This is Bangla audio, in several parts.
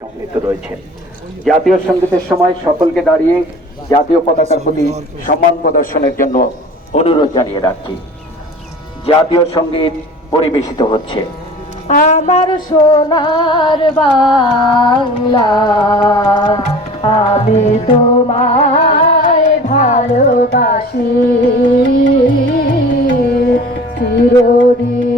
সম্মিলিত রয়েছেন জাতীয় সঙ্গীতের সময় সকলকে দাঁড়িয়ে জাতীয় পতাকার প্রতি সম্মান প্রদর্শনের জন্য অনুরোধ জানিয়ে রাখছি। জাতীয় সংগীত পরিবেশিত হচ্ছে। আমার সোনার বাংলা, আমি তোমায় ভালোবাসি। চিরদিন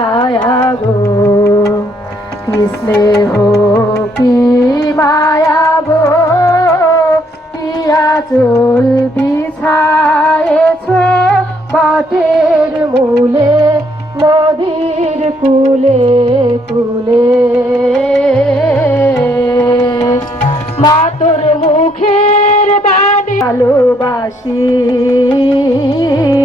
ছায়া গো কি স্নেহ, কি মায়া গো চুল বিছায়েছ বটের মূলে, নদীর কুলে কুলে। মাতর মুখের বাণী, ভালোবাসি।